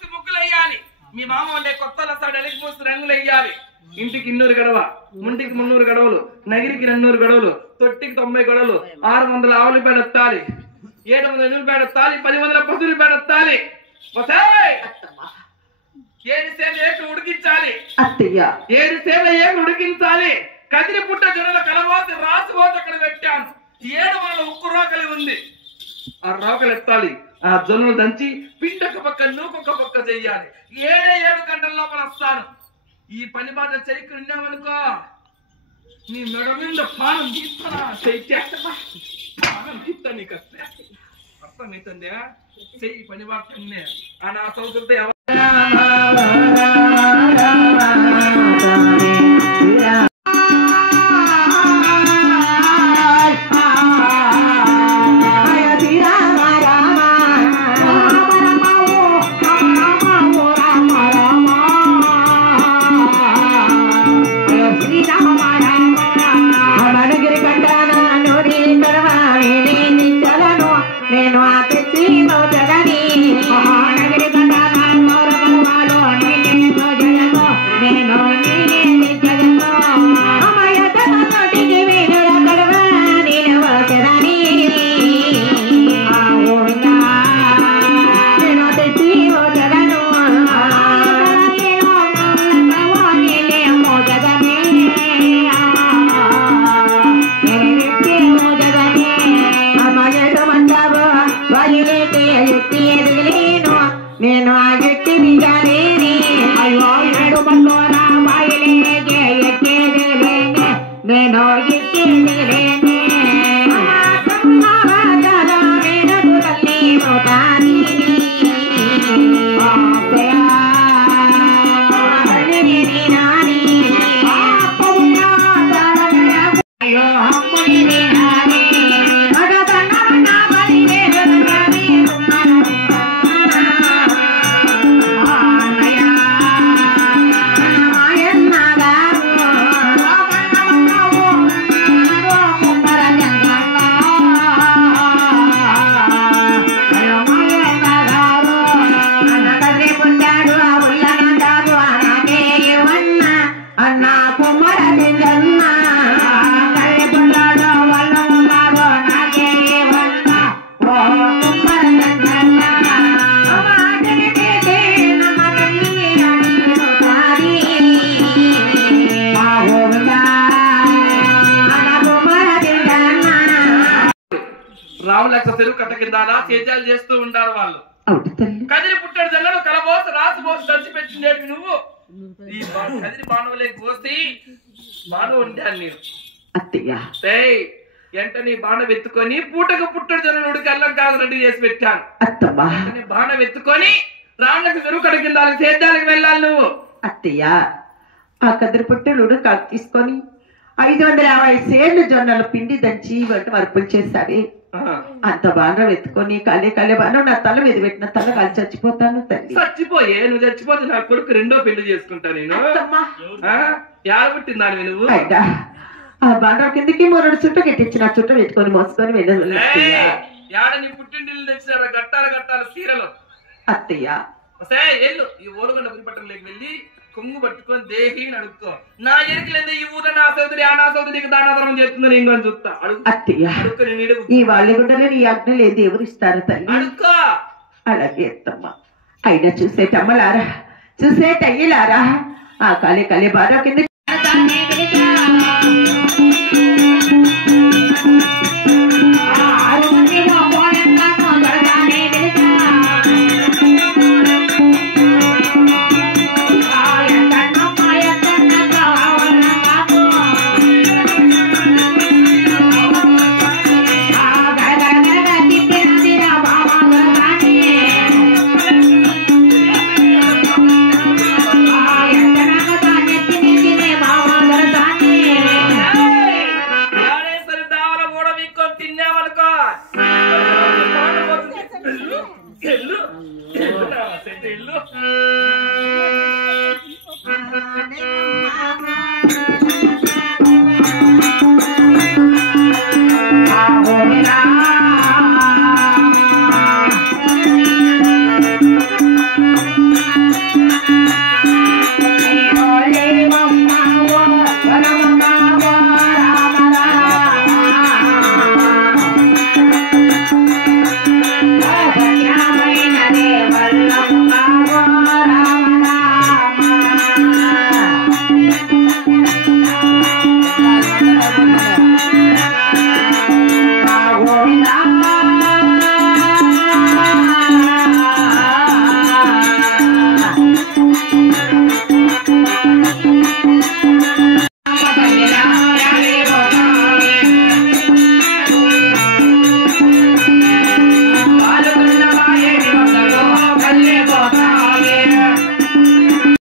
పూసి ముగ్గులు వేయాలి. మీ మామ ఉండే కొత్త లసాడు ఎలికి పూసి రంగులు వేయాలి. ఇంటికి 200 గడవ, ముంటికి 300 గడవలు, నగిరికి 200 గడవలు, తొట్టికి 90 గడవలు, 600 ఆవుల పేడ ఎత్తాలి, 700 ఎనుగుల పేడ ఎత్తాలి, 10 పశువుల పేడ ఎత్తాలి. 7 సేల ఏకలు ఉడికించాలి. 7 సేల ఏకలు ఉడికించాలి. కదిరి పుట్ట జొన్నల కలవాసి రాసుకోసి అక్కడ పెట్టాను. 7 మనల ఉక్కు రోకలి ఉంది. ఆ రోకలు ఎత్తాలి. ఆ జొన్నలు దంచి పిండొక పక్క నూకొక పక్క చెయ్యాలి. 7 గంటల లోపల వస్తాను. ఈ పని బాధ చెయ్యికి ఉన్నామనుకో నీ మెడ మీద పానం తీస్తానా పానం తీస్తా నీకు అర్థమవుతుందే. చెయ్యి పని బాధ ఆ నా సౌకర్యంతో ఎవరు రామలక్ష్మ చెరువు కట్ట కింద సేద్యాలు చేస్తూ ఉంటారు వాళ్ళు. కదిరి పుట్టాడు జల్లడు కలబోసి రాసుపోసి దంచి పెట్టిండేవి నువ్వు. ఈ కదిరి బాణవలే కోసి బాణ ఉంటాను నేను ఎంట నీ బాణ వెత్తుకొని పూటకు పుట్టడు జల్లడు ఉడికి అల్లం కాదు రెడీ చేసి పెట్టాను. బాణ వెత్తుకొని రామలక్ష్మ చెరువు కట్ట కింద సేద్యాలకు వెళ్ళాలి నువ్వు. అత్తయ్య ఆ కదిరి పుట్టడు కాదు తీసుకొని 550 సేర్లు జొన్నలు పిండి దంచి వరపులు చేశావి. అంత బాగా వెతుకొని కాలే బాగా నా తల మీద పెట్టిన తల కాలి చచ్చిపోతాను తల్లి. చచ్చిపోయే నువ్వు చచ్చిపోతే నా కొడుకు 2వ పెళ్లి చేసుకుంటా నేను. పుట్టిందాని నువ్వు ఆ బాగా కిందకి 3 చుట్టూ కట్టించిన చుట్టూ పెట్టుకొని మోసుకొని వెళ్ళాను. యాడ నీ పుట్టింటిల్లు తెచ్చారా గట్టాల సీరలు. అత్తయ్య వెళ్ళు ఈ ఓలుగొండ పురిపట్టంలోకి వెళ్ళి కొంగు పట్టుకొని దేహి అడుక్కో. నా ఎరికలేదు ఈ ఊర్లో నా సోదరి ఆ నా సోదరికి దానాధరం చేస్తుందని ఇంకొని చూస్తా. అత్తయ్య ఈ వాళ్ళగుండలో నీ ఆజ్ఞలు ఏది ఎవరిస్తారు తల్లి? అడుక్కో. అలాగే ఎత్తమ్మా. అయినా చూసేటమ్మలారా చూసేటయ్యలారా ఆ కాలే బాగా కింద ఇల్లు